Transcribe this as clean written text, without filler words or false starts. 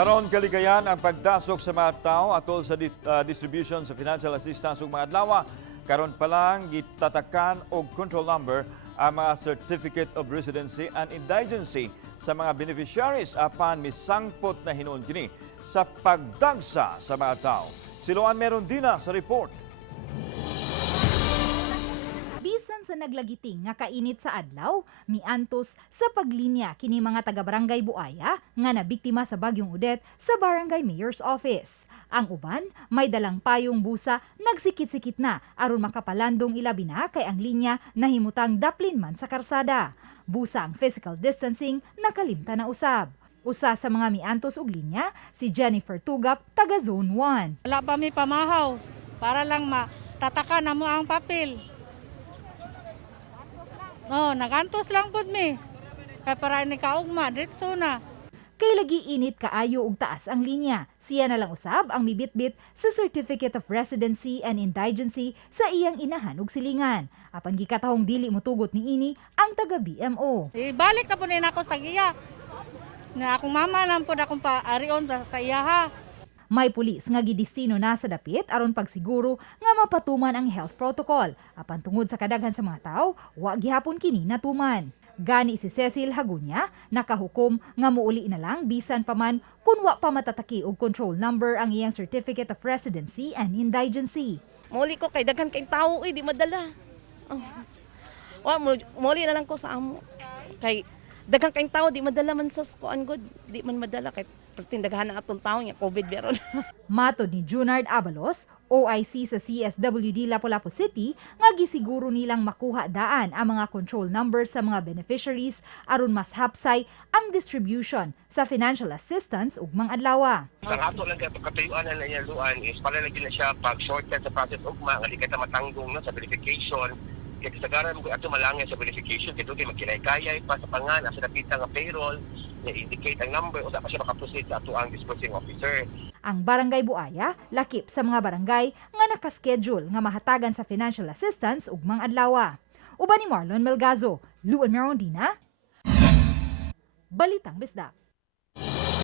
Aron kaligayan ang pagdasok sa mga tao atol sa distribution sa financial assistance ug mga adlaw, karon pa lang gitatakan og control number ang mga certificate of residency and indigency sa mga beneficiaries apan misangpot na hinuon kini sa pagdagsa sa mga tao. Siloan Merondina sa report. Bisan sa naglagiting nga kainit sa adlaw, miantos sa paglinya kini mga taga-barangay Buaya nga nabiktima sa bagyong Odette sa Barangay Mayor's Office. Ang uban, may dalang payong busa, nagsikit-sikit na aron makapalandong ilabi na kay ang linya nahimutang daplin man sa karsada. Busa ang physical distancing nakalimta na usab. Usa sa mga miantos og linya, si Jennifer Tugap, taga Zone 1. Wala pa mi pamahaw para lang matatakan na mo ang papel. No, nagantos lang pud mi. Kay para ni kaugma diretso na. Kay lagi init kaayo og taas ang linya. Siya na lang usab ang mibitbit sa Certificate of Residency and Indigency sa iyang inahan ug silingan. Apan gikatahong dili motugot ni ini ang taga BMO. Ibalik na po ni nako sa giya. Na akong mama nang po akong paarion sa iya ha. May pulis nga gidestino na sa dapit aron pagsiguro nga mapatuman ang health protocol. Apan tungod sa kadaghan sa mga tawo, wa gihapon kini natuman. Gani si Cecil Hagunya nakahukom nga muuli na lang bisan pa man kun wa pa matataki og control number ang iyang Certificate of Residency and Indigency. Muli ko kay daghan kay tawo di madala. Muli na lang ko sa amo. Kay daghan kay tawo di madala man sa kuan god, di man madala kay tindaghan na atong tawo nga COVID beron. Matod ni Junard Abalos, OIC sa CSWD Lapu-Lapu City, nga gisiguro nilang makuha daan ang mga control numbers sa mga beneficiaries aron mas hapsay ang distribution sa financial assistance ug mga adlaw. Ang ato lang kato katuyuan na niya luan is para lagi na siya pag shortcut sa process ugma nga di kita matanggong na sa verification. Kaya kasagaran mo ato malangya sa verification kaya doon magkinay-kayay pa sa pangan sa napita nga payroll na indicate ang number o sa pa siya makaproceed sa ato ang disbursing officer. Ang Barangay Buaya, lakip sa mga barangay nga nakaschedule nga mahatagan sa financial assistance ug mga adlaw. Uban ni Marlon Melgazo, Luan Merondina, Balitang Bisdak.